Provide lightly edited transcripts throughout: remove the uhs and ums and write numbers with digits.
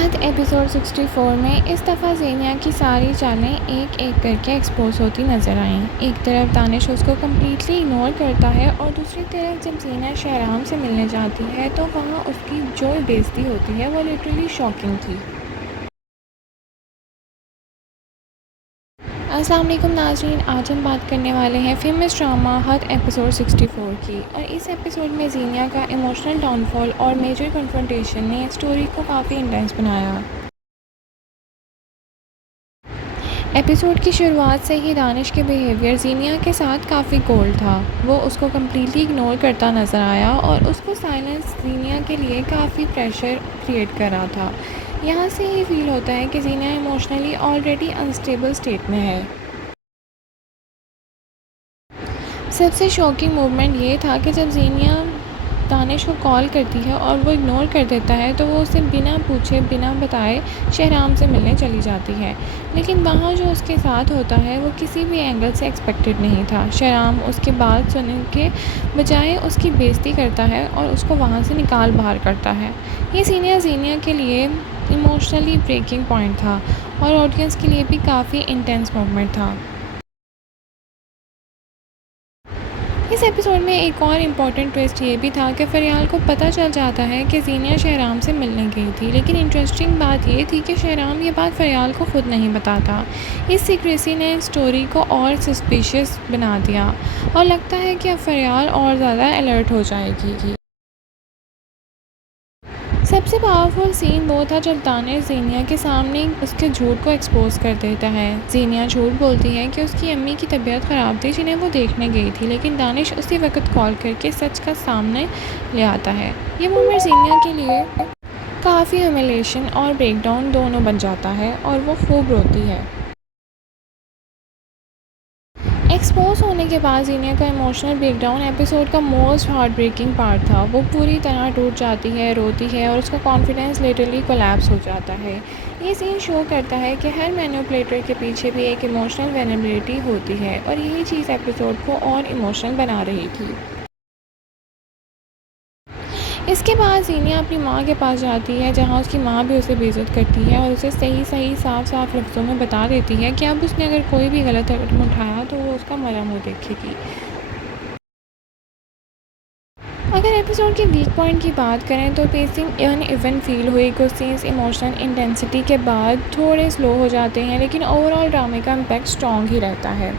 हद एपिसोड 64 में इस दफ़ा ज़ेनिया की सारी चालें एक एक करके एक्सपोज होती नज़र आईं। एक तरफ दानिश उसको कम्प्लीटली इग्नोर करता है और दूसरी तरफ जब ज़ेनिया शहराम से मिलने जाती है तो वहाँ उसकी जो बेइज्जती होती है वो लिटरली शॉकिंग थी। अस्सलाम वालेकुम नाज़रीन, आज हम बात करने वाले हैं फेमस ड्रामा हद एपिसोड 64 की। और इस एपिसोड में ज़ेनिया का इमोशनल डाउनफॉल और मेजर कन्फ्रंटेशन ने स्टोरी को काफ़ी इंटेंस बनाया। एपिसोड की शुरुआत से ही दानिश के बिहेवियर ज़ीनिया के साथ काफ़ी कोल्ड था। वो उसको कम्प्लीटली इग्नोर करता नज़र आया और उसको साइलेंस ज़ीनिया के लिए काफ़ी प्रेशर क्रिएट कर रहा था। यहाँ से ही फील होता है कि Zeenia emotionally already unstable state में है। सबसे शॉकिंग मूवमेंट ये था कि जब ज़ीनिया दानिश को कॉल करती है और वो इग्नोर कर देता है तो वो उसे बिना पूछे बिना बताए शहराम से मिलने चली जाती है। लेकिन वहाँ जो उसके साथ होता है वो किसी भी एंगल से एक्सपेक्टेड नहीं था। शहराम उसके बात सुनने के बजाय उसकी बेइज्जती करता है और उसको वहाँ से निकाल बाहर करता है। ये ज़ीनिया के लिए इमोशनली ब्रेकिंग पॉइंट था और ऑडियंस के लिए भी काफ़ी इंटेंस मोमेंट था। इस एपिसोड में एक और इम्पॉर्टेंट ट्विस्ट ये भी था कि फरियाल को पता चल जाता है कि ज़ीनिया शहराम से मिलने गई थी, लेकिन इंटरेस्टिंग बात ये थी कि शहराम ये बात फरियाल को खुद नहीं बताता। इस सीक्रेसी ने स्टोरी को और सस्पिशियस बना दिया और लगता है कि अब फरियाल और ज़्यादा अलर्ट हो जाएगी। सबसे पावरफुल सीन वो था जब दानिश ज़ेनिया के सामने उसके झूठ को एक्सपोज कर देता है। ज़ेनिया झूठ बोलती है कि उसकी अम्मी की तबीयत ख़राब थी जिन्हें वो देखने गई थी, लेकिन दानिश उसी वक्त कॉल करके सच का सामने ले आता है। ये मोमेंट ज़ेनिया के लिए काफ़ी ह्यूमिलिएशन और ब्रेकडाउन दोनों बन जाता है और वो खूब रोती है। एक्सपोज होने के बाद ज़ीनिया का इमोशनल ब्रेकडाउन एपिसोड का मोस्ट हार्ट ब्रेकिंग पार्ट था। वो पूरी तरह टूट जाती है, रोती है और उसका कॉन्फिडेंस लिटरली कोलैप्स हो जाता है। ये सीन शो करता है कि हर मैनिपुलेटर के पीछे भी एक इमोशनल वेनरेबिलिटी होती है और यही चीज़ एपिसोड को और इमोशनल बना रही थी। इसके बाद ज़ीनिया अपनी माँ के पास जाती है जहाँ उसकी माँ भी उसे बेइज्जत करती है और उसे सही साफ लफ्ज़ों में बता देती है कि अब उसने अगर कोई भी गलत कदम उठाया तो वो उसका मरा मुँह देखेगी। अगर एपिसोड के वीक पॉइंट की बात करें तो पेसिंग अनइवन फील हुई। कुछ सीन्स इमोशनल इंटेंसिटी के बाद थोड़े स्लो हो जाते हैं, लेकिन ओवरऑल ड्रामे का इम्पैक्ट स्ट्रॉन्ग ही रहता है।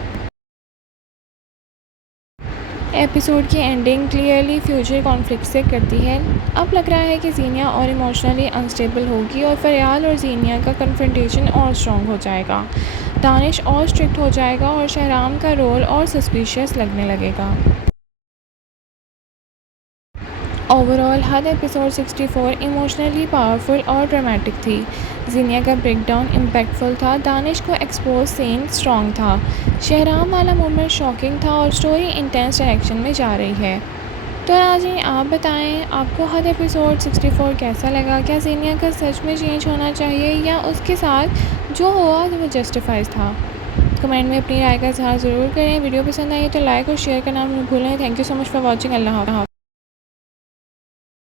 एपिसोड की एंडिंग क्लियरली फ्यूचर कॉन्फ्लिक्ट से करती है। अब लग रहा है कि ज़ीनिया और इमोशनली अनस्टेबल होगी और फरियाल और ज़ीनिया का कन्फ्रंटेशन और स्ट्रॉन्ग हो जाएगा। दानिश और स्ट्रिक्ट हो जाएगा और शहराम का रोल और सस्पिशियस लगने लगेगा। ओवरऑल हद एपिसोड 64 इमोशनली पावरफुल और ड्रामेटिक थी। ज़ीनिया का ब्रेकडाउन इम्पैक्टफुल था, दानिश को एक्सपोज सीन स्ट्रॉन्ग था, शहराम वाला मोमेंट शॉकिंग था और स्टोरी इंटेंस डायरेक्शन में जा रही है। तो नाज़रीन, आप बताएं आपको हद एपिसोड 64 कैसा लगा? क्या ज़ीनिया का सच में चेंज होना चाहिए या उसके साथ जो हुआ वो जस्टिफाइज था? कमेंट में अपनी राय का इज़हार ज़रूर करें। वीडियो पसंद आई तो लाइक और शेयर करना मत भूलें। Thank you so much for watching. अल्लाह हाफ़िज़।